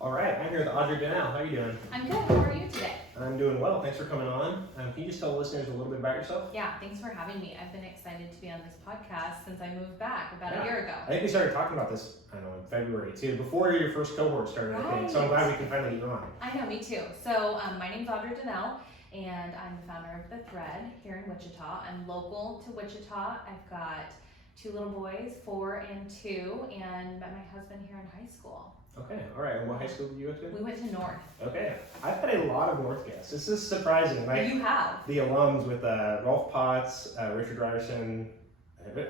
All right, I'm here with Audra Dinell. How are you doing? I'm good. How are you today? I'm doing well. Thanks for coming on. Can you just tell the listeners a little bit about yourself? Yeah, thanks for having me. I've been excited to be on this podcast since I moved back about a year ago. I think we started talking about this, I don't know, in February too, before your first cohort started, I think. So I'm glad we can finally get you on. I know, me too. So my name's Audra Dinell, and I'm the founder of The Thread here in Wichita. I'm local to Wichita. I've got 2 little boys, 4 and 2, and met my husband here in high school. Okay, all right. And what high school did you go to? We went to North. Okay, I've had a lot of North guests. This is surprising. Like, you have. The alums with Rolf Potts, Richard Ryerson.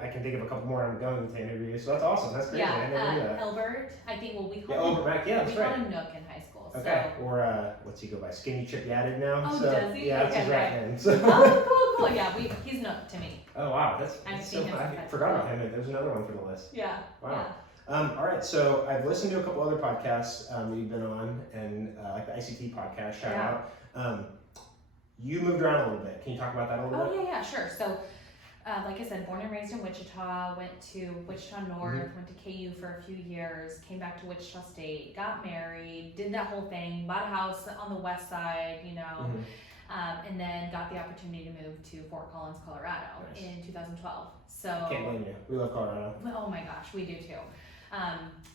I can think of a couple more I'm going to interview, so that's awesome. That's great. I never knew that. Elbert, I think, we call him. Elbert, that's we right. called him Nook in high school. Okay, So. or what's he go by? Skinny Chip Yadded now? Oh, so, does he? Yeah, that's his right name. So. Oh, cool. Yeah, he's Nook to me. Oh, wow. I've so seen him. I forgot about him. There's another one for the list. Yeah. Wow. Yeah. All right, so I've listened to a couple other podcasts that you've been on, and like the ICT podcast, shout out. You moved around a little bit. Can you talk about that a little bit? Yeah, sure. So, like I said, born and raised in Wichita, went to Wichita North, went to KU for a few years, came back to Wichita State, got married, did that whole thing, bought a house on the west side, and then got the opportunity to move to Fort Collins, Colorado in 2012. So Can't blame you. We love Colorado. Oh my gosh, we do too.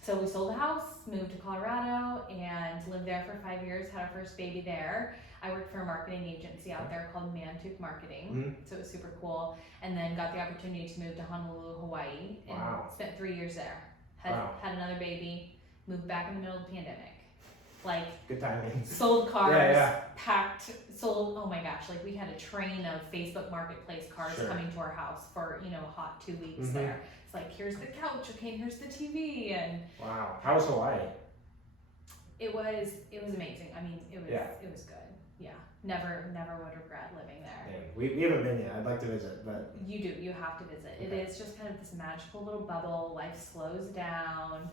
So we sold the house, moved to Colorado, and lived there for 5 years, had our first baby there. I worked for a marketing agency out there called Mantuk Marketing, so it was super cool. And then got the opportunity to move to Honolulu, Hawaii, and spent 3 years there. Had another baby, moved back in the middle of the pandemic. Like, good timing. Sold cars, sold, oh my gosh, like we had a train of Facebook Marketplace cars coming to our house for, a hot 2 weeks there. It's like, here's the couch, okay, and here's the TV, and wow. How was Hawaii? It was amazing. I mean, it was good. Yeah. Never would regret living there. Man, we haven't been yet. I'd like to visit, but you have to visit. Okay. It is just kind of this magical little bubble. Life slows down.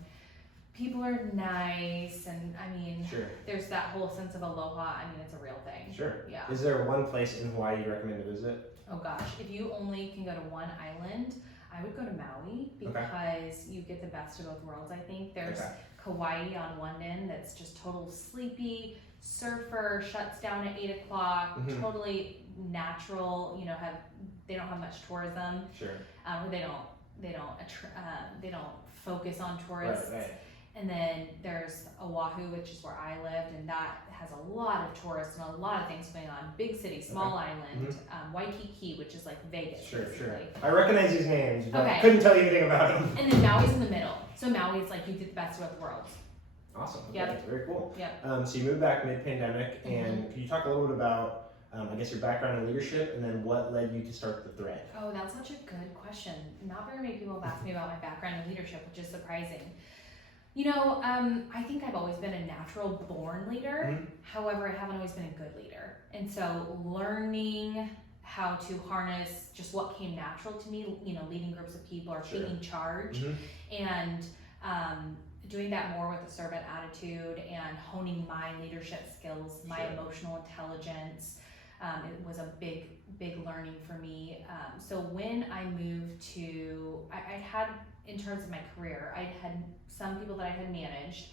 People are nice, and I mean, there's that whole sense of aloha. I mean, it's a real thing. Sure. Yeah. Is there one place in Hawaii you recommend to visit? Oh gosh, if you only can go to one island, I would go to Maui because you get the best of both worlds. I think there's Kauai on one end that's just total sleepy surfer, shuts down at 8 o'clock, totally natural. They don't have much tourism. Sure. They don't focus on tourists. Right. And then there's Oahu, which is where I lived, and that has a lot of tourists and a lot of things going on. Big city, small island. Waikiki, which is like Vegas. Sure. I recognize these names, but Okay. couldn't tell you anything about them. And then Maui's in the middle. So Maui's like you get the best of both worlds. Awesome. Okay. Yep. Very cool. Yep. So you moved back mid-pandemic, and can you talk a little bit about, I guess, your background in leadership, and then what led you to start The Thread? Oh, that's such a good question. Not very many people have asked me about my background in leadership, which is surprising. I think I've always been a natural born leader. However, I haven't always been a good leader. And so learning how to harness just what came natural to me, leading groups of people or taking charge and doing that more with a servant attitude and honing my leadership skills, my emotional intelligence. It was a big learning for me. So when I moved to, I had, in terms of my career, I had some people that I had managed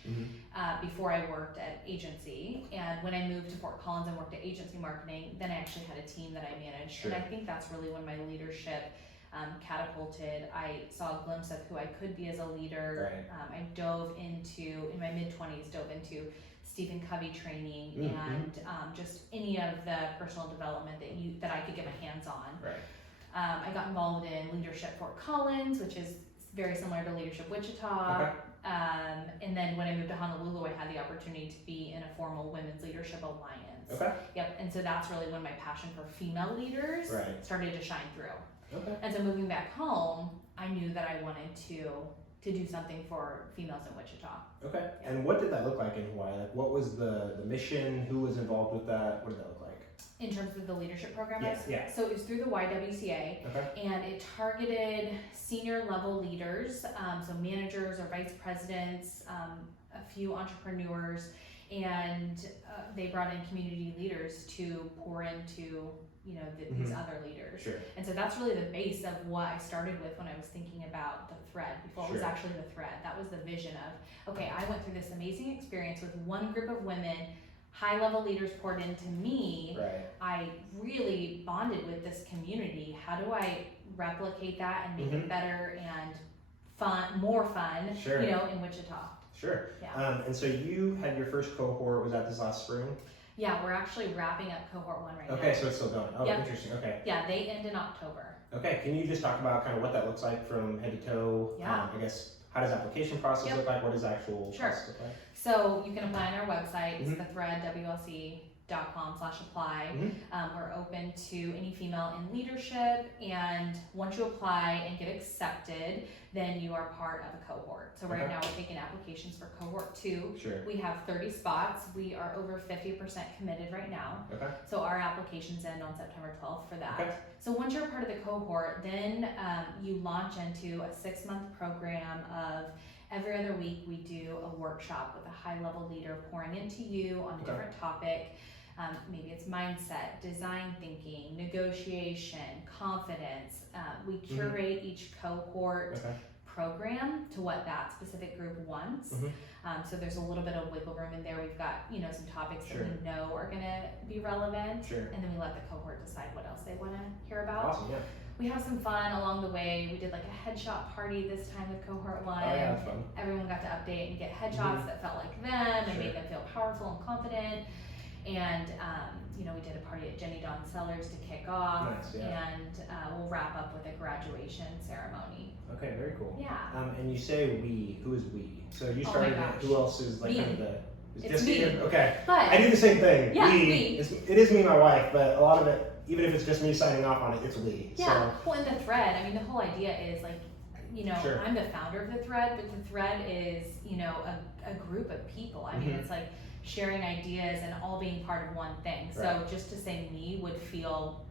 before I worked at agency. And when I moved to Fort Collins and worked at agency marketing, then I actually had a team that I managed. And I think that's really when my leadership catapulted. I saw a glimpse of who I could be as a leader. I in my mid-20s, dove into Stephen Covey training and just any of the personal development that I could get my hands on. I got involved in Leadership Fort Collins, which is very similar to Leadership Wichita. And then when I moved to Honolulu, I had the opportunity to be in a formal women's leadership alliance. And so that's really when my passion for female leaders started to shine through. And so moving back home, I knew that I wanted to do something for females in Wichita. And what did that look like in Hawaii? Like, what was the mission? Who was involved with that? What did that look like? In terms of the leadership program? Yes. So it was through the YWCA, and it targeted senior level leaders, so managers or vice presidents, a few entrepreneurs, and they brought in community leaders to pour into these other leaders. Sure. And so that's really the base of what I started with when I was thinking about the thread, before it was actually the thread. That was the vision of, okay, I went through this amazing experience with one group of women, high level leaders poured into me. Right. I really bonded with this community. How do I replicate that and make it better and more fun, in Wichita? Sure. Yeah. And so you had your first cohort, was that this last spring? Yeah, we're actually wrapping up cohort 1 right now. Okay, so it's still going. Oh, interesting. Okay. Yeah, they end in October. Okay, can you just talk about kind of what that looks like from head to toe? Yeah. I guess, how does the application process look like? What does the actual process look like? So you can apply on our website. It's the thread, WLC.com/apply. We're open to any female in leadership, and once you apply and get accepted, then you are part of a cohort. So right now we're taking applications for cohort 2. Sure. We have 30 spots. We are over 50% committed right now. Okay. So our applications end on September 12th for that. Okay. So once you're part of the cohort, then you launch into a 6-month program of every other week we do a workshop with a high-level leader pouring into you on a different topic. Maybe it's mindset, design thinking, negotiation, confidence. We curate each cohort program to what that specific group wants. So there's a little bit of wiggle room in there. We've got some topics that we know are going to be relevant, and then we let the cohort decide what else they want to hear about. Awesome, yeah. We have some fun along the way. We did like a headshot party this time with cohort 1. Oh, yeah, that's fun. Everyone got to update and get headshots that felt like them and made them feel powerful and confident. And we did a party at Jenny Dawn Cellars to kick off. Nice, yeah. And we'll wrap up with a graduation ceremony. Okay, very cool. Yeah. And you say we. Who is we? So you started it. Who else is like kind of the? It's just me. you? Okay. But I do the same thing. Yeah, we. It is me and my wife, but a lot of it, even if it's just me signing off on it, it's we. Yeah. So. Well, in the thread, I mean, the whole idea is like, I'm the founder of the thread, but the thread is, a group of people. I mean, it's like sharing ideas and all being part of one thing. So just to say me would feel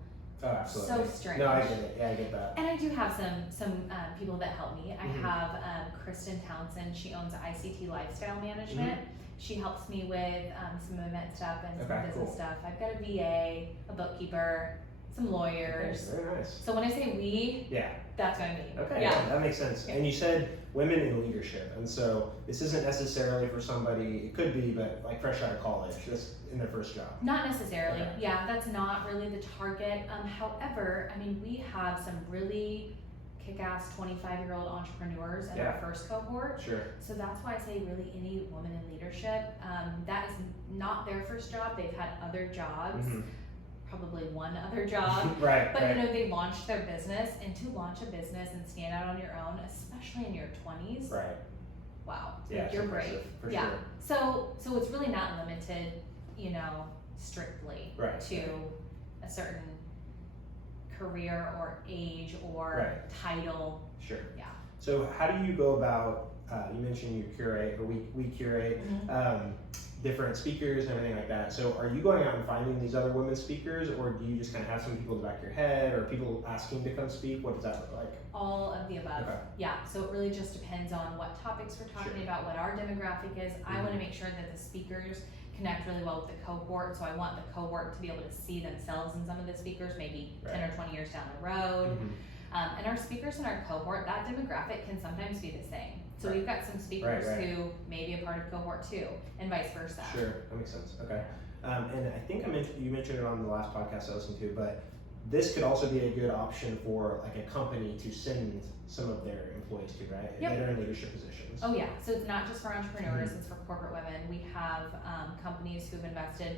so strange. No, I get it. Yeah, I get that. And I do have some people that help me. I have Kristen Townsend. She owns ICT Lifestyle Management. She helps me with some event stuff and some business stuff. I've got a VA, a bookkeeper, some lawyers. Okay, very nice. So when I say we, that's what I mean. Okay, yeah, that makes sense. And you said women in leadership, and so this isn't necessarily for somebody, it could be, but like fresh out of college, just in their first job. Not necessarily. Okay. Yeah, that's not really the target. However, I mean, we have some really kick-ass 25-year-old entrepreneurs in our first cohort. Sure. So that's why I say really any woman in leadership, that is not their first job. They've had other jobs. Probably one other job. But they launched their business, and to launch a business and stand out on your own, especially in your 20s. Right. Wow. Yeah, you're brave. For sure. So it's really not limited, strictly to a certain career or age or title. Sure. Yeah. So how do you go about, you mentioned you curate, or we curate, different speakers and everything like that. So are you going out and finding these other women speakers, or do you just kind of have some people in the back of your head, or people asking to come speak? What does that look like? All of the above. Okay. Yeah, so it really just depends on what topics we're talking about, what our demographic is. I want to make sure that the speakers connect really well with the cohort, so I want the cohort to be able to see themselves in some of the speakers, maybe 10 or 20 years down the road. And our speakers in our cohort, that demographic can sometimes be the same. So we've got some speakers who may be a part of cohort 2 and vice versa. Sure, that makes sense. Okay. And I think you mentioned it on the last podcast I listened to, but this could also be a good option for like a company to send some of their employees to, right? That are in leadership positions. Oh yeah, so it's not just for entrepreneurs, it's for corporate women. We have companies who've invested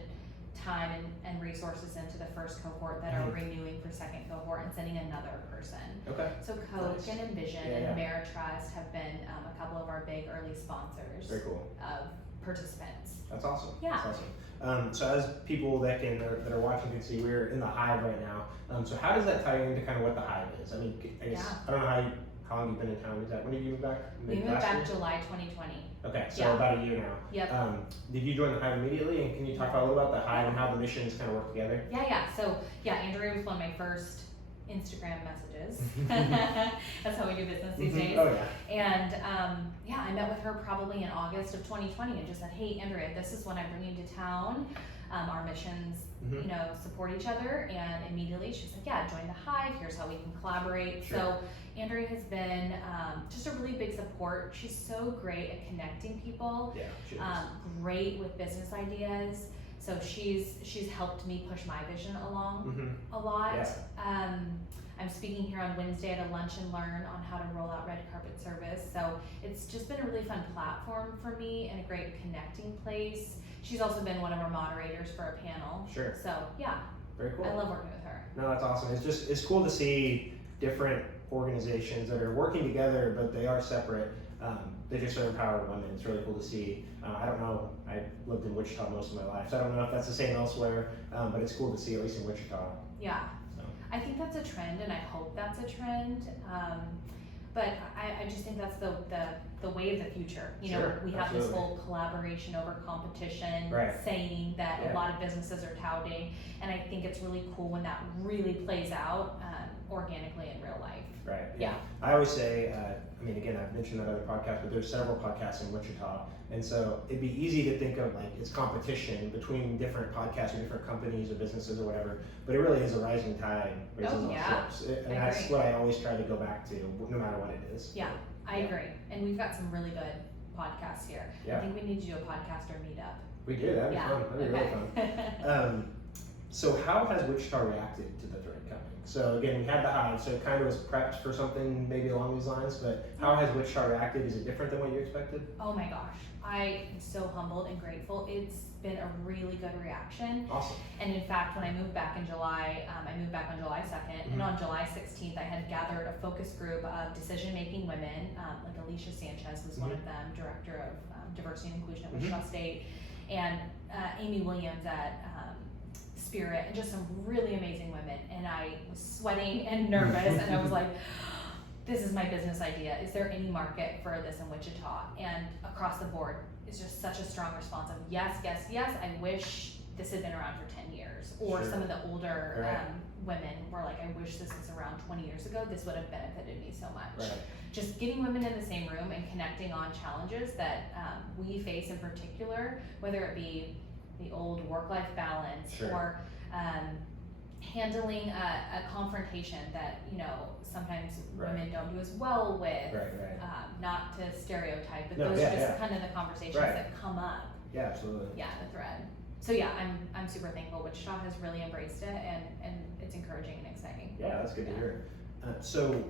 time and resources into the first cohort that are renewing for second cohort and sending another person. Okay. So Coke and Envision and Ameritrust have been a couple of our big early sponsors. Very cool. Of participants. That's awesome. Yeah. That's awesome. So as people that are watching can see, we're in the Hive right now. So how does that tie into kind of what the Hive is? I mean, I guess I don't know how long you've been in town. Is that when did you move back? We moved back July 2020. Okay, so about a year now. Yep. Did you join the Hive immediately? And can you talk a little about the Hive and how the missions kind of work together? Yeah. So Andrea was one of my first Instagram messages. That's how we do business these days. Oh yeah. And I met with her probably in August of 2020 and just said, hey Andrea, this is when I'm bringing to town. Our missions, support each other, and immediately she's like, yeah, join the Hive, here's how we can collaborate. Sure. So Andrea has been just a really big support. She's so great at connecting people, Yeah, she is. Great with business ideas. So she's helped me push my vision along a lot. Yeah. I'm speaking here on Wednesday at a lunch and learn on how to roll out red carpet service. So it's just been a really fun platform for me and a great connecting place. She's also been one of our moderators for a panel. Sure. So yeah, Very cool. I love working with her. No, that's awesome. It's cool to see different organizations that are working together, but they are separate. They just empower women. It's really cool to see. I don't know. I lived in Wichita most of my life, so I don't know if that's the same elsewhere. But it's cool to see, at least in Wichita. Yeah. So. I think that's a trend, and I hope that's a trend. But I just think that's the way of the future. You know, Sure, we have absolutely. this whole collaboration over competition Right. saying that Yeah. a lot of businesses are touting, and I think it's really cool when that really plays out organically in real life. Right. Yeah. I always say, I mean, again, I've mentioned that other podcast, but there's several podcasts in Wichita, and so it'd be easy to think of like it's competition between different podcasts or different companies or businesses or whatever, but it really is a rising tide raises all ships, and I that's agree. what I always try to go back to, no matter what it is. Yeah, I Yeah. agree. And we've got some really good podcasts here. Yeah. I think we need to do a podcaster meetup. We do. That'd be Yeah. fun. That'd be really fun. So how has Wichita reacted to the thread coming? So again, we had the Hive, so it kind of was prepped for something maybe along these lines, but how has Wichita reacted? Is it different than what you expected? Oh my gosh, I am so humbled and grateful. It's been a really good reaction. Awesome. And in fact, when I moved back in July, I moved back on July 2nd, and on July 16th, I had gathered a focus group of decision-making women, like Alicia Sanchez was one of them, Director of Diversity and Inclusion at Wichita State, and Amy Williams at Spirit, and just some really amazing women. And I was sweating and nervous, and I was like, this is my business idea. Is there any market for this in Wichita? And across the board, it's just such a strong response of yes, yes, yes. I wish this had been around for 10 years. Or Sure. some of the older Right. women were like, I wish this was around 20 years ago. This would have benefited me so much. Right. Just getting women in the same room and connecting on challenges that we face in particular, whether it be the old work-life balance Sure. or handling a confrontation that, you know, sometimes Right. women don't do as well with. Right. Not to stereotype, but No, those yeah, are just yeah. kind of the conversations Right. that come up. Yeah, absolutely. Yeah, the thread. So yeah, I'm super thankful. Wichita has really embraced it, and it's encouraging and exciting. Yeah, that's good to Yeah. hear. So,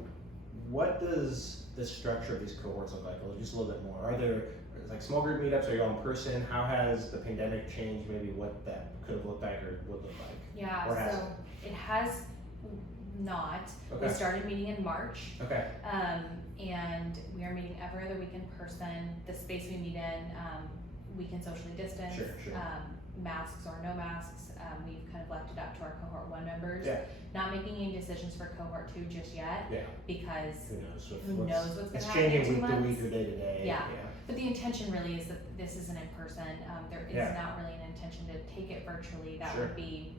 what does the structure of these cohorts look like? Just a little bit more. Are there like small group meetups? Are you all in person? How has the pandemic changed maybe what that could have looked like or would look like? Yeah, Or has so it has not. We Okay. started meeting in March, Okay. and we are meeting every other week in person. The space we meet in, we can socially distance. Sure. Masks or no masks, we've kind of left it up to our cohort 1 members. Yeah. Not making any decisions for cohort 2 just yet, Yeah. because Who knows? who knows what's It's gonna happen in changing 2 week to months. week or day to day. Yeah. But the intention really is that this isn't in person. There is Yeah. not really an intention to take it virtually. That Sure. would be,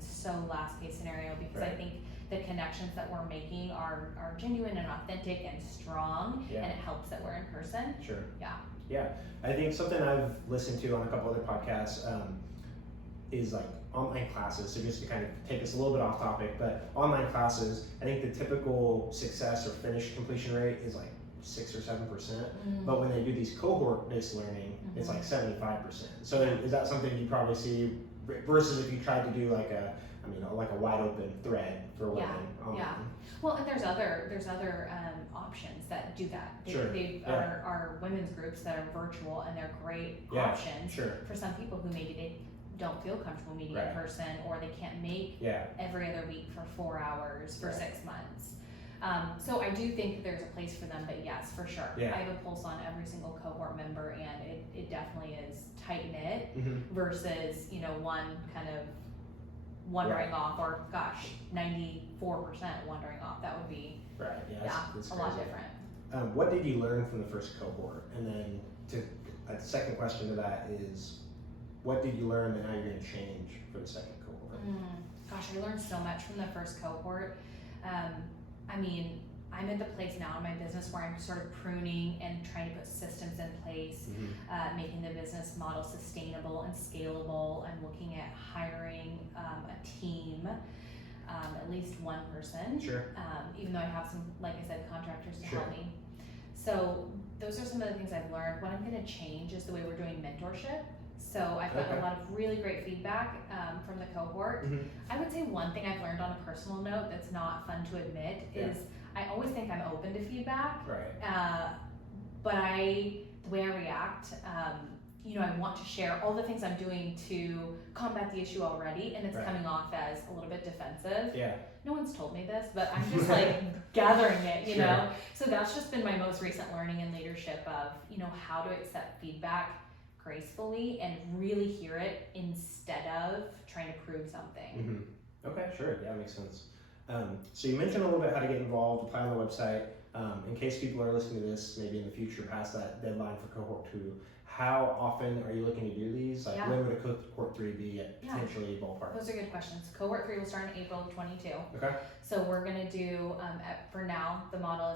so last case scenario, because I Right. think the connections that we're making are genuine and authentic and strong, Yeah. and it helps that we're in person. Sure. Yeah. Yeah. I think something I've listened to on a couple other podcasts is like online classes. So just to kind of take us a little bit off topic, but online classes, I think the typical success or finish completion rate is like 6 or 7%. But when they do these cohort-based learning, it's like 75%. So is that something you probably see versus if you tried to do like a wide open thread for women? Yeah. Well, and there's other options that do that. Sure. They Yeah. are women's groups that are virtual, and they're great Yeah, options Sure. for some people who maybe they don't feel comfortable meeting Right. in person, or they can't make Yeah. every other week for 4 hours for Right. 6 months. So I do think that there's a place for them, but yes, for sure. Yeah. I have a pulse on every single cohort member, and it definitely is tight knit versus, one kind of wandering off, or gosh, 94% wandering off. That would be Right. Yeah. It's a lot crazy. different. What did you learn from the first cohort? And then a second question to that is, what did you learn and how you're going to change for the second cohort? Gosh, I learned so much from the first cohort. I'm at the place now in my business where I'm sort of pruning and trying to put systems in place, making the business model sustainable and scalable. I'm looking at hiring a team, at least one person. Sure. Even though I have some, like I said, contractors to help me. So those are some of the things I've learned. What I'm going to change is the way we're doing mentorship. So I've gotten a lot of really great feedback from the cohort. I would say one thing I've learned on a personal note that's not fun to admit is I always think I'm open to feedback. Right. But the way I react, I want to share all the things I'm doing to combat the issue already, and it's coming off as a little bit defensive. Yeah. No one's told me this, but I'm just gathering it, you know? So that's just been my most recent learning in leadership of, how to accept feedback gracefully and really hear it instead of trying to prove something. Okay, sure. Yeah, makes sense. So you mentioned a little bit how to get involved, apply on the website. In case people are listening to this, maybe in the future past that deadline for Cohort 2, how often are you looking to do these? Like when would a Cohort 3 be at potentially ballpark? Those are good questions. Cohort 3 will start in April of 22. Okay. So we're going to do, for now, the model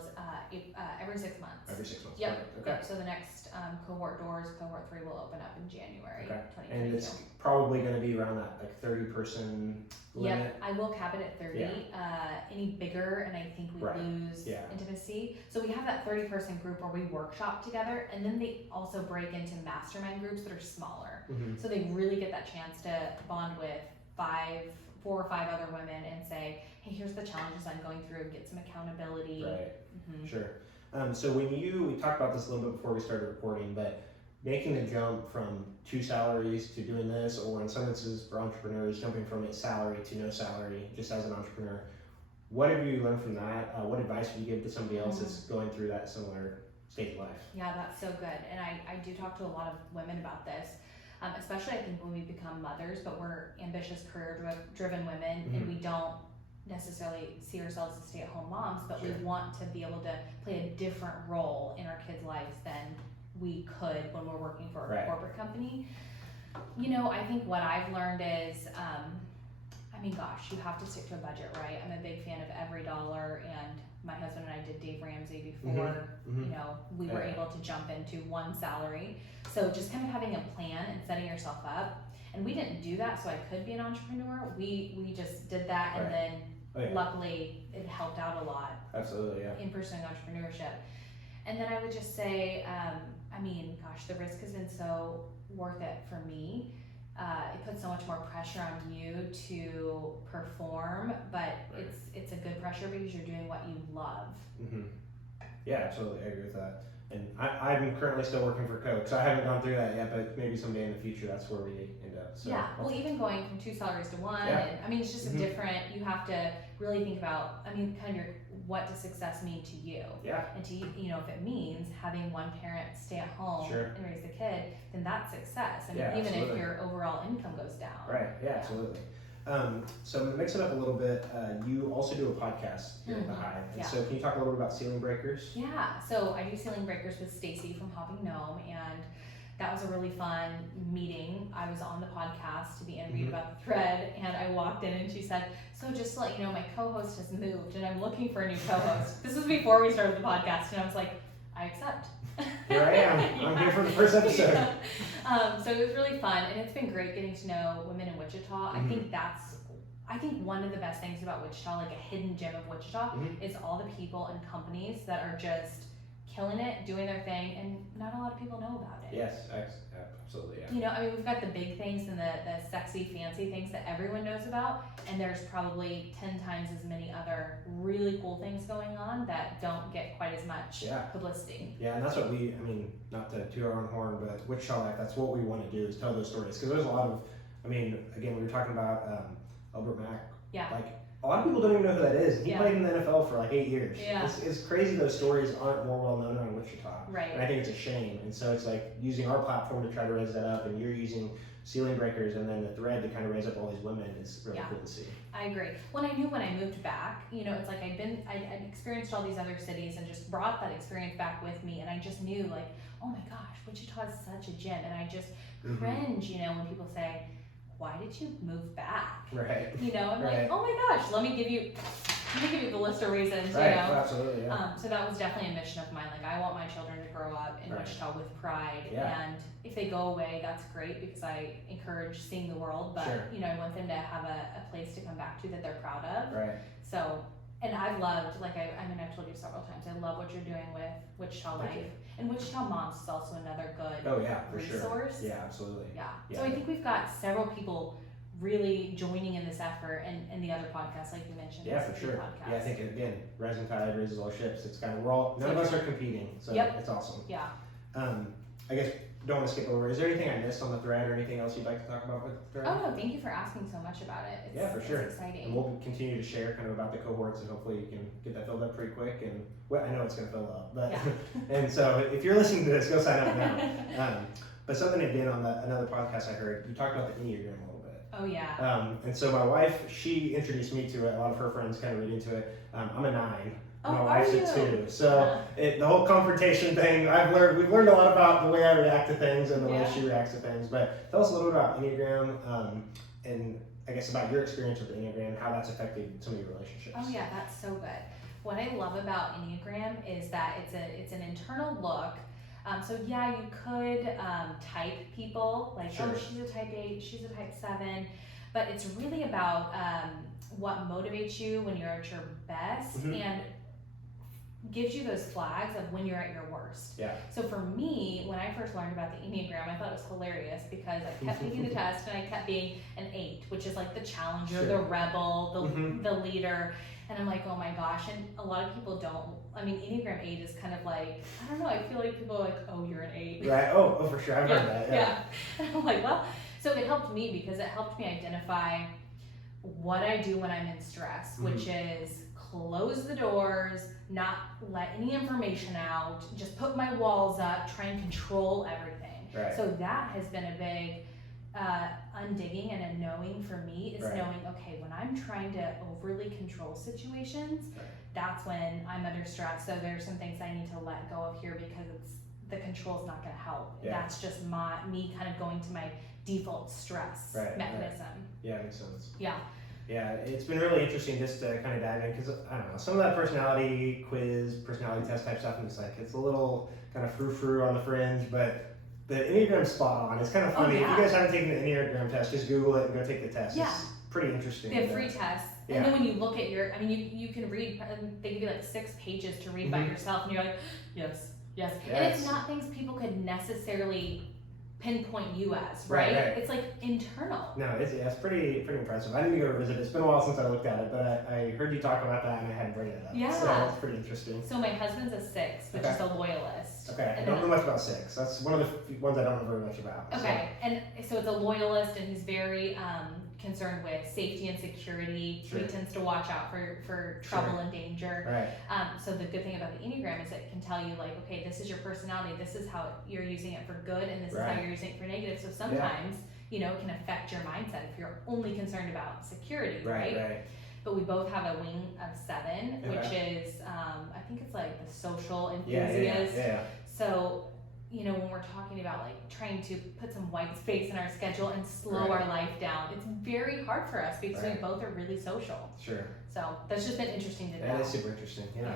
is every 6 months. Every 6 months. Yep. Okay. Yep. So the next cohort doors, Cohort 3 will open up in January 2022. And it's probably going to be around that 30-person limit? Yep, I will cap it at 30. Any bigger, and I think we lose intimacy. So we have that 30-person group where we workshop together, and then they also break into mastermind groups that are smaller. So they really get that chance to bond with 4 or 5 other women and say, hey, here's the challenges I'm going through, get some accountability. Right, sure. So we talked about this a little bit before we started recording, but making the jump from 2 salaries to doing this, or in some instances for entrepreneurs, jumping from a salary to no salary just as an entrepreneur, what have you learned from that? What advice would you give to somebody else that's going through that similar stage of life? Yeah, that's so good. And I do talk to a lot of women about this, especially I think when we become mothers, but we're ambitious, career-driven women, and we don't necessarily see ourselves as stay-at-home moms, but we want to be able to play a different role in our kids' lives than we could when we're working for a corporate company. I think what I've learned is, you have to stick to a budget, right? I'm a big fan of every dollar, and my husband and I did Dave Ramsey before, we were able to jump into one salary. So just kind of having a plan and setting yourself up. And we didn't do that so I could be an entrepreneur. We just did that, and then luckily it helped out a lot. Absolutely, yeah. In pursuing entrepreneurship. And then I would just say, the risk has been so worth it for me. It puts so much more pressure on you to perform, but it's a good pressure because you're doing what you love. Yeah, absolutely, I agree with that. And I'm currently still working for Coke, so I haven't gone through that yet, but maybe someday in the future that's where we end up. So even going from 2 salaries to 1, and it's just a different, you have to really think about, kind of what does success mean to you? And to, if it means having one parent stay at home and raise the kid, then that's success. Even if your overall income goes down. Right, absolutely. So I'm going to mix it up a little bit. You also do a podcast here at the Hive. And so can you talk a little bit about Ceiling Breakers? Yeah, so I do Ceiling Breakers with Stacy from Hopping Gnome, and that was a really fun meeting. I was on the podcast to be interviewed about the thread, and I walked in and she said, so just to let you know, my co-host has moved and I'm looking for a new co-host. This was before we started the podcast, and I was like, I accept. Here I am. I'm here for the first episode. So it was really fun, and it's been great getting to know women in Wichita. I think one of the best things about Wichita, like a hidden gem of Wichita, is all the people and companies that are just killing it, doing their thing, and not a lot of people know about it. Yes, absolutely, yeah. We've got the big things and the sexy, fancy things that everyone knows about, and there's probably 10 times as many other really cool things going on that don't get quite as much publicity. Yeah, and that's what not to toot our own horn, but Wichita Life, that's what we want to do, is tell those stories. Because there's a lot of, again, we were talking about Albert Mack. Yeah. A lot of people don't even know who that is. He played in the NFL for 8 years. Yeah. It's crazy those stories aren't more well known around Wichita. Right. And I think it's a shame. And so it's using our platform to try to raise that up, and you're using Ceiling Breakers and then the thread to kind of raise up all these women. It's really cool to see. I agree. When I knew when I moved back, it's like I'd experienced all these other cities and just brought that experience back with me, and I just knew oh my gosh, Wichita is such a gem, and I just cringe, when people say, why did you move back? Right. You know, I'm Right. like, oh my gosh, let me give you the list of reasons, Right. you know. Oh, absolutely. Yeah. So that was definitely a mission of mine. Like, I want my children to grow up in Right. Wichita with pride. Yeah. And if they go away, that's great because I encourage seeing the world. But, Sure. you know, I want them to have a place to come back to that they're proud of. Right. So, and I've loved, like, I mean, I've told you several times, I love what you're doing with Wichita Thank Life. you. And Wichita Moms is also another good Oh yeah, for resource. sure. Yeah, absolutely. Yeah. Yeah. So I think we've got several people really joining in this effort, and the other podcasts, like you mentioned. Yeah, this for sure. podcast. Yeah, I think again, rising tide raises all ships. It's kind of, we're all, none So of us true. are competing, so Yep. it's awesome. Yeah. I guess, don't want to skip over, is there anything I missed on the thread or anything else you'd like to talk about with the thread? Oh no, thank you for asking so much about it. Yeah, for sure. It's exciting. And we'll continue to share kind of about the cohorts, and hopefully you can get that filled up pretty quick. And well, I know it's going to fill up, but Yeah. and so if you're listening to this, go sign up now. But something again on another podcast I heard, you talked about the Enneagram a little bit. Oh yeah. And so my wife, she introduced me to it. A lot of her friends kind of read into it. I'm a 9. Oh, My are wife's you? a 2. So the whole confrontation thing, we've learned a lot about the way I react to things and the way Yeah. she reacts to things. But tell us a little bit about Enneagram, and I guess about your experience with the Enneagram and how that's affected some of your relationships. Oh yeah, that's so good. What I love about Enneagram is that it's an internal look. So yeah, you could type people like, Sure. oh, she's a type 8, she's a type 7, but it's really about what motivates you when you're at your best Mhm. and gives you those flags of when you're at your worst. Yeah. So for me, when I first learned about the Enneagram, I thought it was hilarious because I kept taking the test and I kept being an 8, which is like the challenger, Sure. the rebel, Mhm. the leader. And I'm like, oh my gosh. And a lot of people don't. I mean, Enneagram 8 is kind of like, I don't know, I feel like people are like, oh, you're an 8. Right. Oh, for sure. I've heard that. Yeah. And I'm like, well, so it helped me because it helped me identify what I do when I'm in stress, which is close the doors, not let any information out, just put my walls up, try and control everything. Right. So that has been a big undigging and a knowing for me is Right. knowing, okay, when I'm trying to overly control situations, Right. that's when I'm under stress. So there's some things I need to let go of here because the control is not going to help. Yeah. That's just me kind of going to my default stress Right, mechanism. Yeah, makes sense. Yeah. Yeah, it's been really interesting just to kind of dive in because I don't know, some of that personality quiz, personality test type stuff, I'm just like, it's a little kind of frou-frou on the fringe, but the Enneagram's spot on. It's kind of funny. yeah. If you guys haven't taken the Enneagram test, just Google it and go take the test. Yeah. It's pretty interesting. They have free tests. Yeah. And then when you look at your, I mean, you can read, they give you like 6 pages to read by Mhm. yourself and you're like, yes. And Yes. it's not things people could necessarily pinpoint you as, Right, right? right. It's like internal. No, it's pretty impressive. I didn't go to visit. It's been a while since I looked at it, but I heard you talk about that and I hadn't bring it up. Yeah. So that's pretty interesting. So my husband's a 6, which Okay. is a loyalist. Okay, I And don't then- know much about 6. That's one of the ones I don't know very much about. so- Okay, and so it's a loyalist, and he's very concerned with safety and security. Sure. He tends to watch out for trouble Sure. and danger. Right. So the good thing about the Enneagram is it can tell you like, okay, this is your personality, this is how you're using it for good, and this is Right. how you're using it for negative. So sometimes, you know, it can affect your mindset if you're only concerned about security, right? Right. But we both have a wing of 7, which Okay. is, I think it's like the social Yeah. enthusiast. Yeah. So, you know, when we're talking about like trying to put some white space in our schedule and slow Right. our life down, it's very hard for us because we Right. both are really social. Sure. So that's just been interesting to know. That is super interesting. Yeah.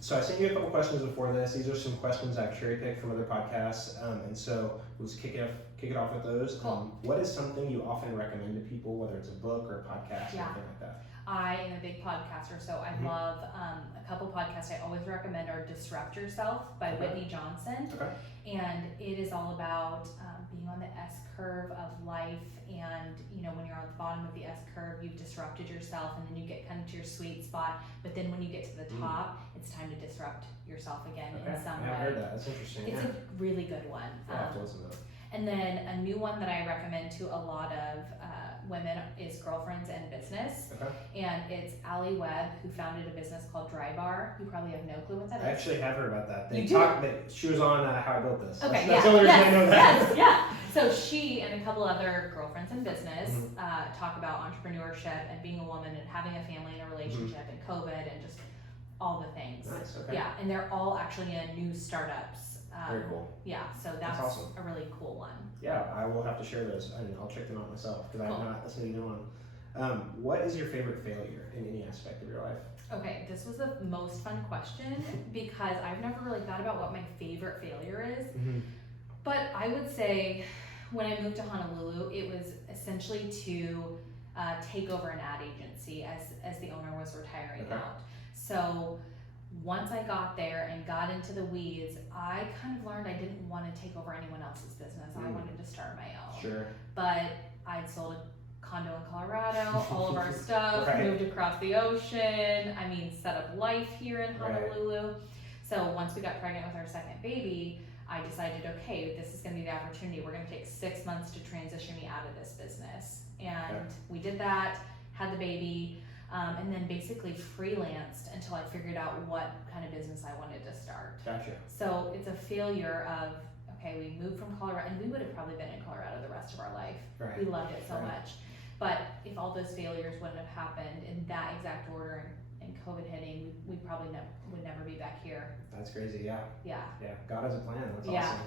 So I sent you a couple questions before this. These are some questions I've cherry picked from other podcasts, and so let's kick it off with those. Cool. What is something you often recommend to people, whether it's a book or a podcast or Yeah. anything like that? I am a big podcaster, so I Mhm. love a couple podcasts I always recommend are Disrupt Yourself by Okay. Whitney Johnson. Okay. And it is all about being on the S curve of life, and you know, when you're on the bottom of the S curve, you've disrupted yourself, and then you get kind of to your sweet spot. But then when you get to the top, it's time to disrupt yourself again Okay. in some Yeah, way. I've heard that. That's interesting. It's Yeah. a really good one. I'll have to listen to that. And then a new one that I recommend to a lot of women is Girlfriends and Business. Okay. And it's Allie Webb, who founded a business called Dry Bar. You probably have no clue what that is. I actually have heard about that. They You do? talked that she was on How I Built This. Okay, That's the only reason I know that. Yes, yeah. So she and a couple other girlfriends in business Mm-hmm. talk about entrepreneurship and being a woman and having a family and a relationship and COVID and just all the things. Nice. Okay. Yeah, and they're all actually in new startups Very cool. Yeah, so That's that's awesome. a really cool one. Yeah, I will have to share those, and I'll check them out myself because Cool. I have not listened to either one. What is your favorite failure in any aspect of your life? Okay, this was the most fun question because I've never really thought about what my favorite failure is. But I would say when I moved to Honolulu, it was essentially to take over an ad agency as the owner was retiring out. So once I got there and got into the weeds, I kind of learned I didn't want to take over anyone else's business. I wanted to start my own. Sure. But I'd sold a condo in Colorado, all of our stuff, Right. moved across the ocean, set up life here in Honolulu. Right. So once we got pregnant with our second baby, I decided, okay, this is going to be the opportunity. We're going to take 6 months to transition me out of this business. And we did that, had the baby, and then basically freelanced until I figured out what kind of business I wanted to start. Gotcha. So it's a failure of, okay, we moved from Colorado, and we would have probably been in Colorado the rest of our life. Right. We loved it so Right. much. But if all those failures wouldn't have happened in that exact order and COVID hitting, we probably would never be back here. That's crazy. Yeah. Yeah. Yeah. God has a plan. That's Yeah.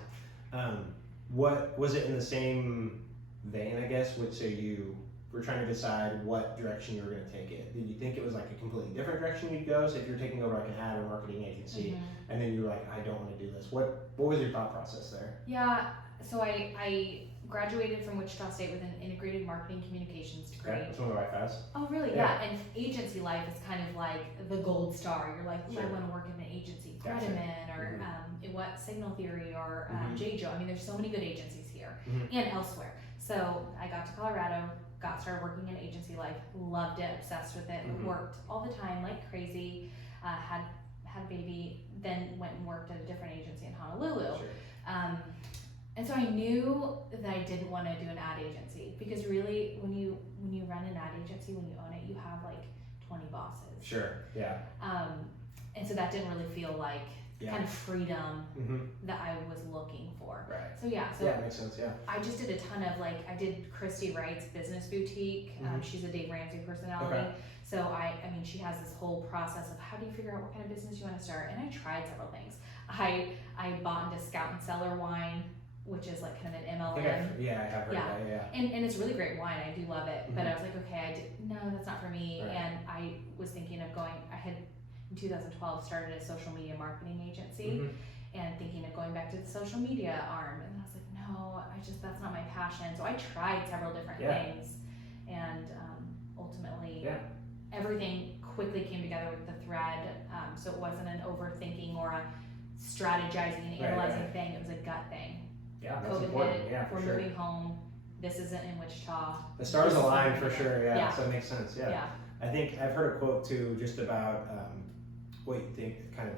awesome. What was it in the same vein, I guess? So you were trying to decide what direction you were going to take it. Did you think it was like a completely different direction you'd go? So if you're taking over like an ad or marketing agency, and then you were like, I don't want to do this. What was your thought process there? Yeah. So I graduated from Wichita State with an integrated marketing communications degree. Okay. That's one of the right fast. Oh, really? Yeah. And agency life is kind of like the gold star. You're like, Sure. I want to work in an agency, Gotcha. Grediman or what Signal Theory or J.Joe. I mean, there's so many good agencies here and elsewhere. So I got to Colorado, started working in agency life, loved it, obsessed with it, worked all the time like crazy, had a baby, then went and worked at a different agency in Honolulu. Sure. And so I knew that I didn't want to do an ad agency because really when you run an ad agency, when you own it, you have like 20 bosses. Sure. Yeah. And so that didn't really feel like kind of freedom that I was looking for. Right. So yeah. So yeah, makes sense. Yeah. I just did a ton of I did Christy Wright's business boutique. She's a Dave Ramsey personality. Okay. So I mean, she has this whole process of how do you figure out what kind of business you want to start. And I tried several things. I bought into Scout and Cellar Wine, which is like kind of an MLM. I have heard of that. Yeah. And it's really great wine. I do love it. But I was like, okay, no, that's not for me. Right. And I was thinking of going. I had in 2012 started a social media marketing agency. And thinking of going back to the social media arm, and I was like, no, that's not my passion. So I tried several different things, and ultimately, everything quickly came together with the thread. So it wasn't an overthinking or a strategizing and analyzing thing. It was a gut thing. Yeah, that's COVID important. hit. Yeah, for we're sure. moving home. This isn't in Wichita. The stars align for sure. Yeah, so it makes sense. Yeah. I think I've heard a quote too, just about what you think, kind of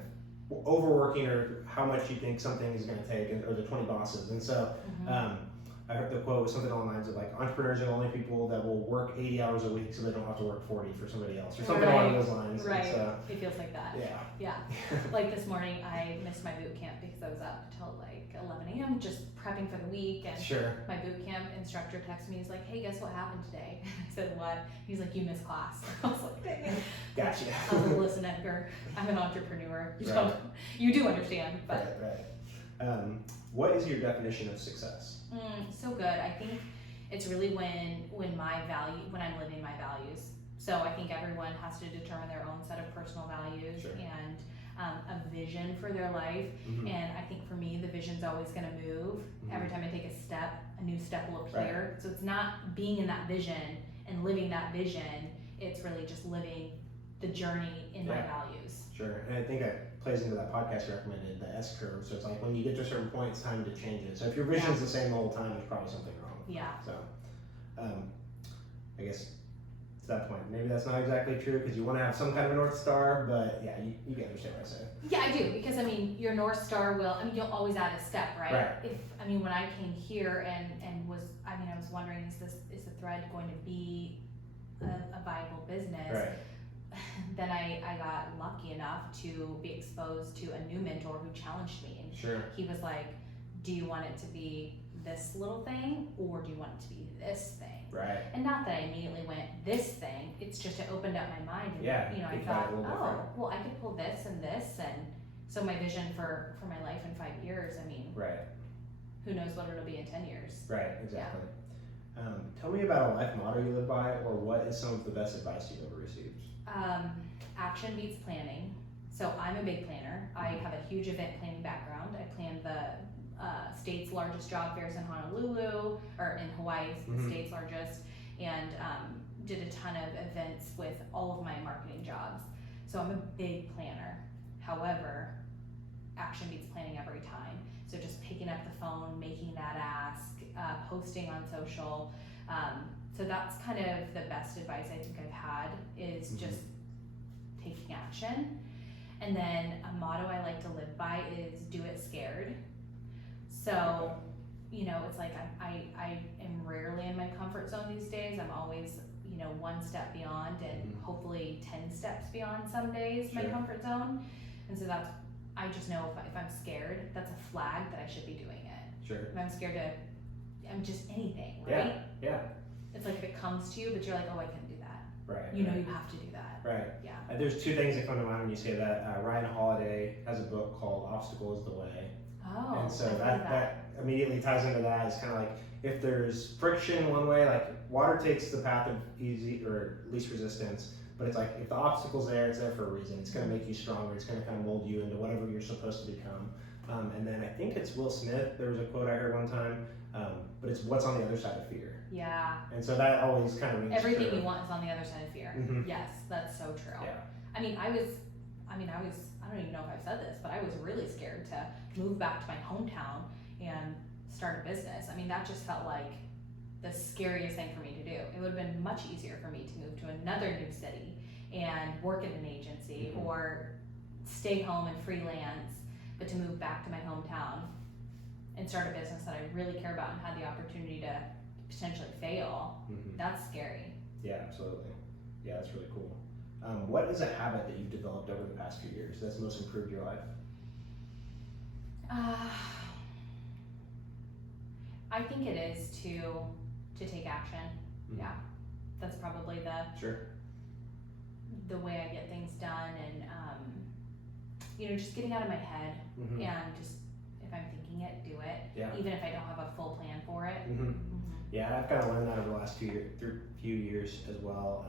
overworking or how much you think something is going to take, or the 20 bosses. And so I heard the quote was something along the lines of like, entrepreneurs are the only people that will work 80 hours a week so they don't have to work 40 for somebody else, or something along those lines. Right. And so, it feels like that. Yeah. Like this morning, I missed my boot camp because I was up until like 11 a.m. just prepping for the week. And my boot camp instructor texted me. He's like, "Hey, guess what happened today?" I said, "What?" He's like, "You missed class." I was like, "Dang it." Gotcha. I was like, "Listen, Edgar, I'm an entrepreneur. You do understand." But what is your definition of success? So good. I think it's really when I'm living my values. So I think everyone has to determine their own set of personal values and a vision for their life. And I think for me, the vision's always going to move. Every time I take a step, a new step will appear. So it's not being in that vision and living that vision. It's really just living the journey in my values. Sure, and I think that plays into that podcast you recommended, the S curve. So it's like when you get to a certain point, it's time to change it. So if your vision's the same the whole time, there's probably something wrong. Yeah. So, I guess to that point, maybe that's not exactly true because you want to have some kind of a North Star, but yeah, you can understand what I say. Yeah, I do, because I mean, your North Star you'll always add a step, right? When I came here and was wondering, is the thread going to be a viable business? Right. Then I got lucky enough to be exposed to a new mentor who challenged me. And he was like, do you want it to be this little thing or do you want it to be this thing? Right. And not that I immediately went this thing, it's just it opened up my mind. And, I thought, I could pull this and this. And so my vision for my life in 5 years, Right. Who knows what it'll be in 10 years. Right, exactly. Tell me about a life motto you live by, or what is some of the best advice you've ever received? Action beats planning. So I'm a big planner. I have a huge event planning background. I planned the state's largest job fairs in Honolulu, or in Hawaii, the state's largest, and did a ton of events with all of my marketing jobs. So I'm a big planner. However, action beats planning every time. So just picking up the phone, making that ask, posting on social. So that's kind of the best advice I think I've had, is just taking action. And then a motto I like to live by is do it scared. So, you know, it's like I am rarely in my comfort zone these days. I'm always, you know, one step beyond, and hopefully 10 steps beyond some days, my comfort zone. And so that's, I just know if I'm scared, that's a flag that I should be doing it. Sure. If I'm scared I'm just anything, right? Yeah. It's like if it comes to you, but you're like, oh, I can't do that. Right. You know you have to do that. Right. Yeah. There's two things that come to mind when you say that. Ryan Holiday has a book called Obstacle is the Way. Oh, and so I've heard that immediately ties into that. It's kind of like, if there's friction one way, like water takes the path of easy or least resistance, but it's like, if the obstacle's there, it's there for a reason. It's going to make you stronger. It's going to kind of mold you into whatever you're supposed to become. And then I think it's Will Smith. There was a quote I heard one time, but it's what's on the other side of fear. Yeah. And so that always kind of rings Everything true. you want is on the other side of fear. Yes, that's so true. Yeah. I don't even know if I've said this, but I was really scared to move back to my hometown and start a business. I mean, that just felt like the scariest thing for me to do. It would have been much easier for me to move to another new city and work in an agency or stay home and freelance, but to move back to my hometown and start a business that I really care about and had the opportunity to potentially fail, that's scary. Yeah, absolutely. Yeah, that's really cool. What is a habit that you've developed over the past few years that's most improved your life? I think it is to take action. Yeah, that's probably the way I get things done, and you know, just getting out of my head and just, if I'm thinking it, do it, even if I don't have a full plan for it. Yeah, I've kind of learned that over the last few years as well.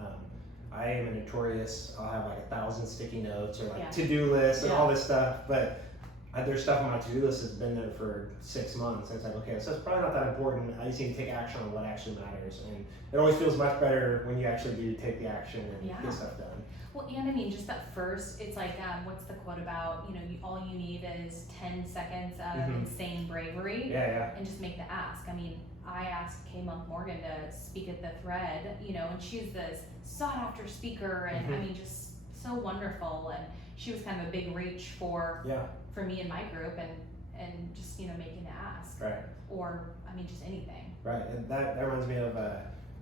I am a notorious, I'll have like 1,000 sticky notes or like to-do lists and all this stuff, but there's stuff on my to-do list that's been there for 6 months, and it's like, okay, so it's probably not that important. I just need to take action on what actually matters, and it always feels much better when you actually do take the action and get stuff done. Well, and I mean, just that first, it's like, what's the quote about, you know, all you need is 10 seconds of insane bravery, and just make the ask. I mean, I asked Kay Monk Morgan to speak at the Thread, you know, and she's this sought after speaker, and I mean, just so wonderful, and she was kind of a big reach for me and my group, and just, you know, making the ask, or I mean, just anything. Right, and that reminds me of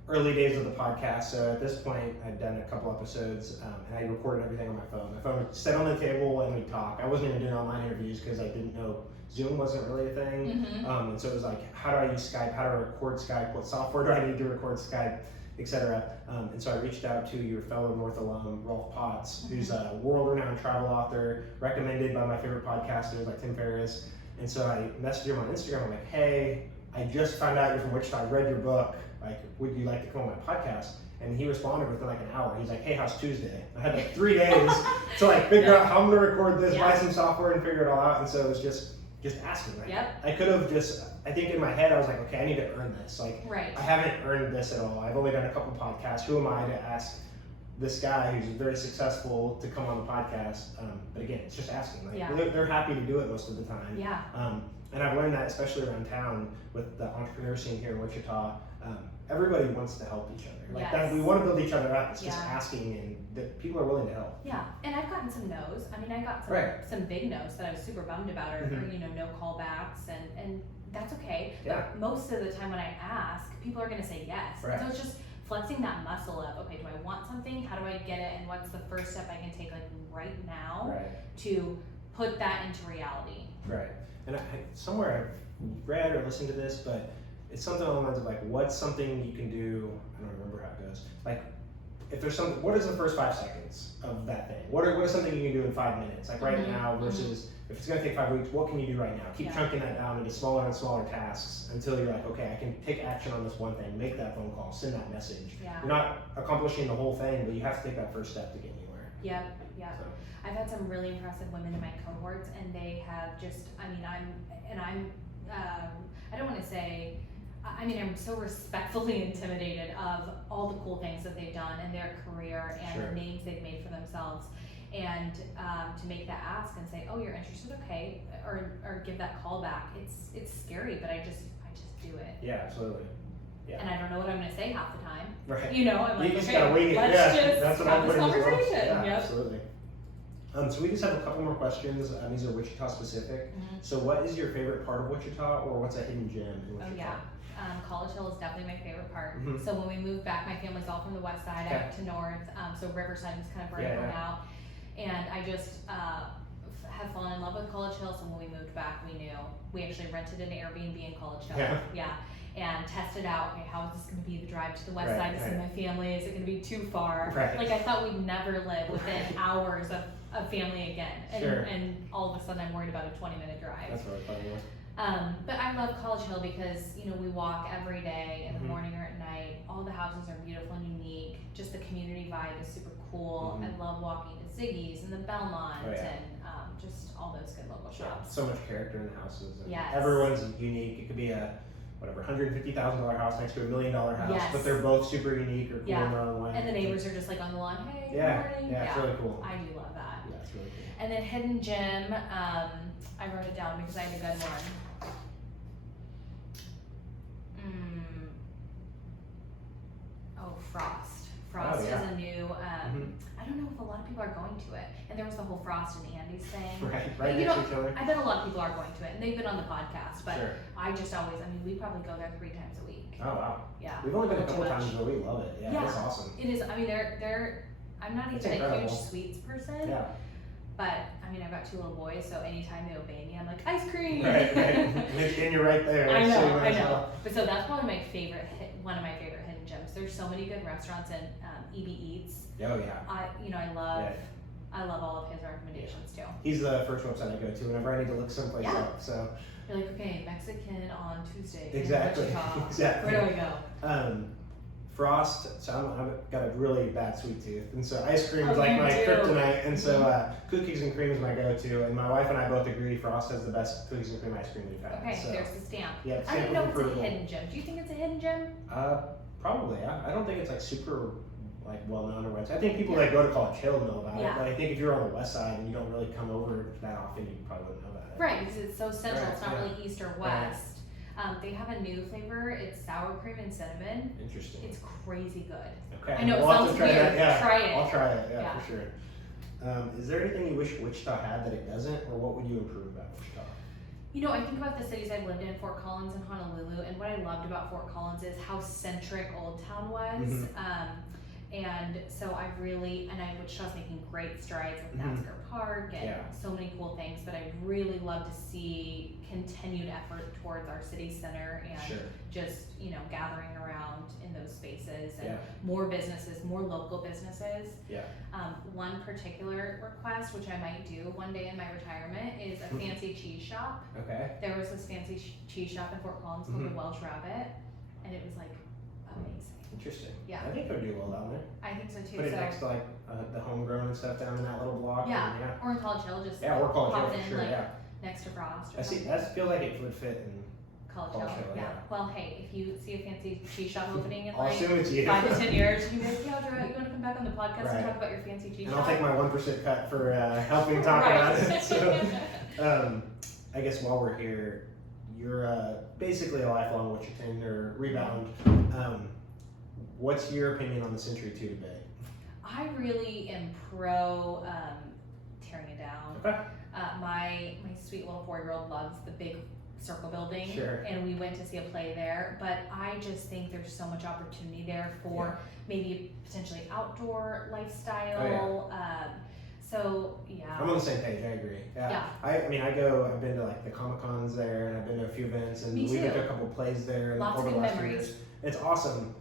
early days of the podcast. So at this point, I'd done a couple episodes, and I recorded everything on my phone. My phone would sit on the table and we'd talk. I wasn't even doing online interviews because I didn't know Zoom wasn't really a thing. And so it was like, how do I use Skype? How do I record Skype? What software do I need to record Skype? Etc. And so I reached out to your fellow North alum, Rolf Potts, who's a world-renowned travel author, recommended by my favorite podcasters like Tim Ferriss. And so I messaged him on Instagram. I'm like, hey, I just found out you're from Wichita. I read your book. Like, would you like to come on my podcast? And he responded within like an hour. He's like, hey, how's Tuesday? I had like 3 days to like figure out how I'm gonna record this, buy some software, and figure it all out. And so it was just asking. Like, I could have just, I think in my head I was like, okay, I need to earn this. Like, I haven't earned this at all. I've only done a couple podcasts. Who am I to ask this guy who's very successful to come on the podcast? But again, it's just asking. Like, they're happy to do it most of the time. And I've learned that, especially around town with the entrepreneur scene here in Wichita. Everybody wants to help each other. Like that, we want to build each other up. It's just asking, and that people are willing to help. Yeah, and I've gotten some no's. I mean, I got some big no's that I was super bummed about, or you know, no callbacks, and that's okay. But most of the time when I ask, people are going to say yes. So it's just flexing that muscle of, okay, do I want something? How do I get it? And what's the first step I can take like right now to put that into reality? Right. And somewhere I've read or listened to this, but it's something along the lines of like, what's something you can do, I don't remember how it goes, like if there's something, what is the first 5 seconds of that thing? What is something you can do in 5 minutes? Like right now versus if it's gonna take 5 weeks, what can you do right now? Keep chunking that down into smaller and smaller tasks until you're like, okay, I can take action on this one thing, make that phone call, send that message. Yeah. You're not accomplishing the whole thing, but you have to take that first step to get anywhere. Yeah. So. I've had some really impressive women in my cohorts, and they have just, I don't want to say, I'm so respectfully intimidated of all the cool things that they've done in their career and the names they've made for themselves. And to make that ask and say, oh, you're interested, okay, or give that call back. It's scary, but I just do it. Yeah, absolutely. Yeah. And I don't know what I'm going to say half the time. Right. You know, I'm like, you just okay, gotta wing it. let's just that's what have I'm this putting as well. conversation. Yeah, Yep. absolutely. So we just have a couple more questions. These are Wichita specific. So what is your favorite part of Wichita, or what's a hidden gem in Wichita? Oh yeah. College Hill is definitely my favorite part. So when we moved back, my family's all from the west side, I went to north, so Riverside was kind of where I hung out. And I just have fallen in love with College Hill, so when we moved back, we actually rented an Airbnb in College Hill. And tested out, okay, how is this going to be the drive to the west side to see my family? Is it going to be too far? Like I thought we'd never live within hours of family again. And all of a sudden I'm worried about a 20-minute drive. That's really funny. But I love College Hill because, we walk every day in the morning or at night. All the houses are beautiful and unique. Just the community vibe is super cool. I love walking to Ziggy's and the Belmont and just all those good local shops. So much character in the houses. And Yes. Everyone's unique. It could be a $150,000 house next to $1 million house, but they're both super unique or cool in their own way. And the neighbors are just like on the lawn, hey, good morning. Yeah, it's really cool. I do love that. Yeah, it's really cool. And then hidden gem, I wrote it down because I had a good one. Oh, Frost. Frost is a new, I don't know if a lot of people are going to it. And there was the whole Frost and Andy's thing. Right next to each other. I bet a lot of people are going to it, and they've been on the podcast, but I just always, we probably go there 3 times a week. Oh, wow. Yeah. We've only been a couple times, but we love it. Yeah, it's awesome. It is, I'm not even a huge sweets person. Yeah. But, I've got 2 little boys, so anytime they obey me, I'm like, ice cream! Right. And you're right there. I know. Well. But so that's probably one of my favorite hidden gems. There's so many good restaurants, and EB Eats. Oh, yeah. I love all of his recommendations too. He's the first website I go to whenever I need to look someplace up. So you're like, okay, Mexican on Tuesday. Exactly. Exactly. Where do we go? Frost. So I've got a really bad sweet tooth, and so ice cream is like my do. kryptonite. And so cookies and cream is my go-to. And my wife and I both agree Frost has the best cookies and cream ice cream we've had. Okay, so, there's the stamp. Yeah, I don't know if it's a hidden gem. Do you think it's a hidden gem? Probably. I don't think it's like super well known or what's. I think people that go to College Hill know about it, but I think if you're on the west side and you don't really come over that often, you probably wouldn't know about it. Right, because it's so central. It's not really east or west. They have a new flavor. It's sour cream and cinnamon. Interesting. It's crazy good. Okay. I know, we'll it sounds weird. Try it. I'll try it, for sure. Is there anything you wish Wichita had that it doesn't, or what would you improve about Wichita? I think about the cities I've lived in, Fort Collins and Honolulu, and what I loved about Fort Collins is how centric Old Town was. And so Wichita's making great strides with Masker Park and so many cool things, but I'd really love to see continued effort towards our city center and just, gathering around in those spaces and more businesses, more local businesses. One particular request, which I might do one day in my retirement, is a fancy cheese shop. Okay. There was this fancy cheese shop in Fort Collins called the Welsh Rabbit, and it was like amazing. Interesting. Yeah. I think it would do well down there. I think so too. Put it next to the homegrown and stuff down in that little block. Yeah. Or in College Hill, just or College Hill pop for in sure. next to Frost. I see. That feels like it would fit in College Hill. Yeah. Well, hey, if you see a fancy cheese shop opening in I'll assume it's you. 5 to 10 years, you can be like, yeah, Audra, you want to come back on the podcast and talk about your fancy cheese and shop? I'll take my 1% cut for helping talk about it. So, I guess while we're here, you're basically a lifelong Wichitan or rebound. What's your opinion on the Century 2 debate? I really am pro tearing it down. Okay. My sweet little 4-year-old loves the big circle building, and we went to see a play there, but I just think there's so much opportunity there for maybe potentially outdoor lifestyle. I'm on the same page. I agree. I've been to the Comic-Cons there, and I've been to a few events, and we've been to a couple plays there. Lots of good memories. It's awesome.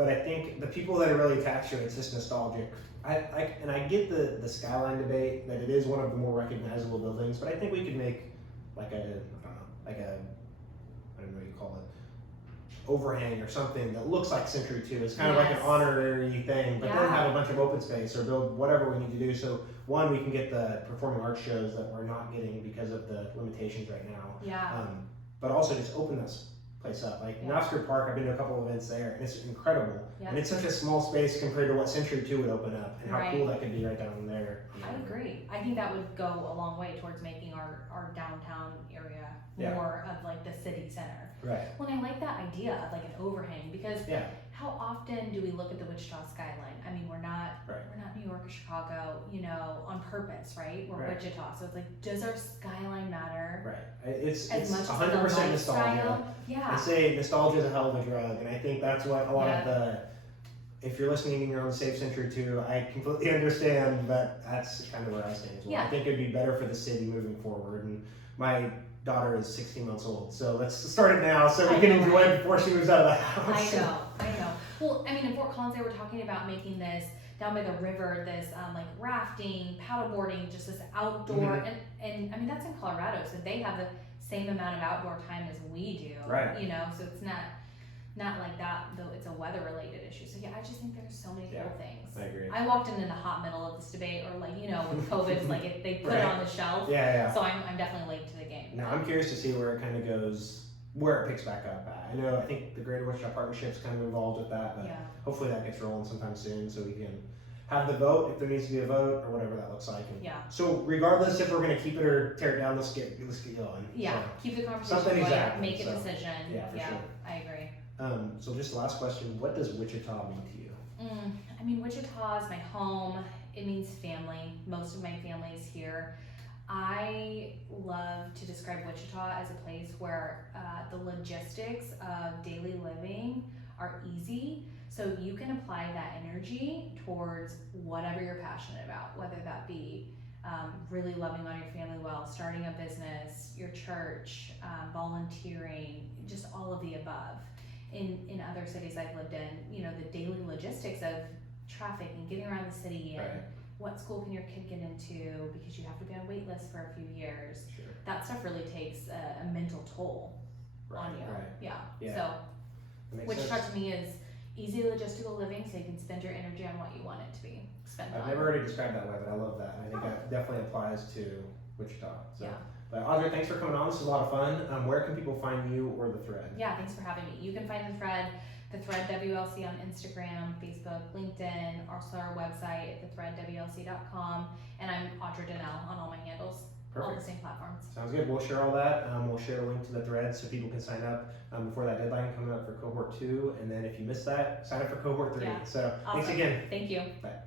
but I think the people that are really attached to it, it's just nostalgic. I get the skyline debate, that it is one of the more recognizable buildings, but I think we could make like I don't know what you call it, overhang or something that looks like Century 2. It's kind of like an honorary thing, but then have a bunch of open space or build whatever we need to do. So one, we can get the performing arts shows that we're not getting because of the limitations right now. Yeah. But also just open this place up. Like Knoxford Park, I've been to a couple of events there, and it's incredible. And it's such a small space compared to what Century 2 would open up, and how cool that could be right down there. I agree. I think that would go a long way towards making our downtown area more of like the city center. Right. Well, and I like that idea of like an overhang, because how often do we look at the Wichita skyline? I mean, we're not New York or Chicago, you know, on purpose, right? We're Wichita, so it's like, does our skyline matter? Right. It's as much 100% as nostalgia. Yeah. I say nostalgia is a hell of a drug, and I think that's what a lot of the. If you're listening and you're on the Safe Century 2, I completely understand, but that's kind of where I stand as well. I think it'd be better for the city moving forward, and my daughter is 16 months old, so let's start it now so we can enjoy it before she moves out of the house. I know. Well, I mean, in Fort Collins, they were talking about making this down by the river, this like rafting, paddleboarding, just this outdoor, and I mean, that's in Colorado, so they have the same amount of outdoor time as we do, you know, so it's not like that, though it's a weather related issue. So yeah, I just think there's so many cool things. I agree. I walked in the hot middle of this debate, or like, you know, with COVID, like they put it on the shelf. So I'm definitely late to the game. Now I'm curious to see where it kind of goes, where it picks back up at. I think the Greater Wichita Partnership's kind of involved with that, but hopefully that gets rolling sometime soon so we can have the vote if there needs to be a vote or whatever that looks like. And so regardless if we're going to keep it or tear it down, let's get going. Yeah, so, keep the conversation going, make a decision. Yeah, for sure. I agree. So just the last question, what does Wichita mean to you? I mean, Wichita is my home. It means family. Most of my family is here. I love to describe Wichita as a place where the logistics of daily living are easy. So you can apply that energy towards whatever you're passionate about, whether that be really loving on your family well, starting a business, your church, volunteering, just all of the above. In other cities I've lived in, you know, the daily logistics of traffic and getting around the city and what school can your kid get into because you have to be on a wait list for a few years. That stuff really takes a mental toll on you. So Wichita to me is easy logistical living, so you can spend your energy on what you want it to be spent on. I've never heard it described that way, but I love that. I think that definitely applies to Wichita. So. But Audra, thanks for coming on. This was a lot of fun. Where can people find you or the thread? Yeah, thanks for having me. You can find the thread WLC on Instagram, Facebook, LinkedIn, also our website, thethreadwlc.com, and I'm Audra Dinell on all my handles. All the same platforms. Sounds good. We'll share all that. We'll share a link to the thread so people can sign up before that deadline coming up for Cohort 2. And then if you missed that, sign up for Cohort 3. So thanks again. Thank you. Bye.